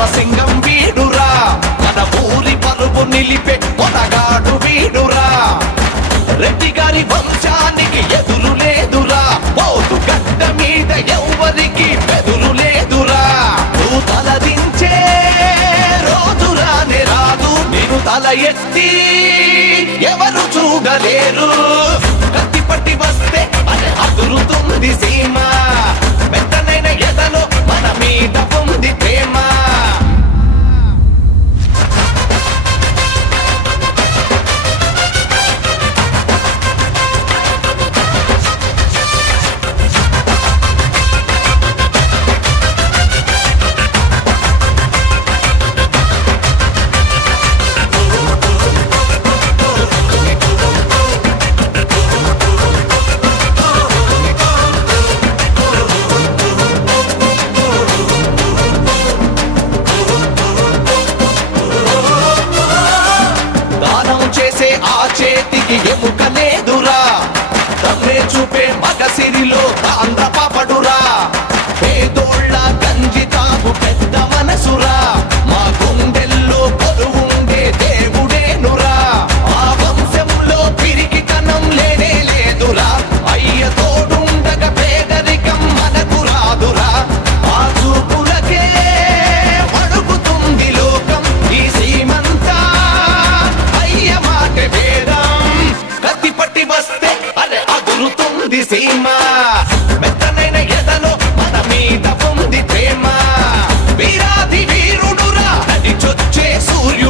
సమరసింగం వీడురా మన ఊరి పరువు నిలిపే పొడగాడు వీడురా రెడ్డి గారి వంశానికి ఎదురు లేదురా పోతు గడ్డ మీద ఎవ్వరికి బెదురు లేదురా నువ్వు తలదించే రోజురానే రాదు నేను తల ఎత్తి ఎవరు చూడలేరు కత్తి పట్టి వస్తే అది అదురుతుంది సీమ మెత్తనైన ఎదలో మన మీద ఉంది ప్రేమ ఎముక లేదురా తమ్మే చూపే మగసిరిలో ఆంధ్ర పాపడురా పేదోళ్ళ గంజి తాగు పెద్ద మనసురా మా గుండెల్లో కొలువుండే దేవుడేనురా ఆ వంశంలో పిరికి కనం లేనే లేదురా అయ్య తోడుండగా పేదరికం మనకు రాదురా ఆ చూపులకే వణుకుతుంది లోకం ఈ సీమంతా అయ్య మాట వేదం కత్తి పట్టి వస్తే అరే అదురుతుంది సీమ మెత్తనైన ఎదలో మన మీద ఉంది ప్రేమ వీరాది వీరుడురా అది చొచ్చే సూర్యుడు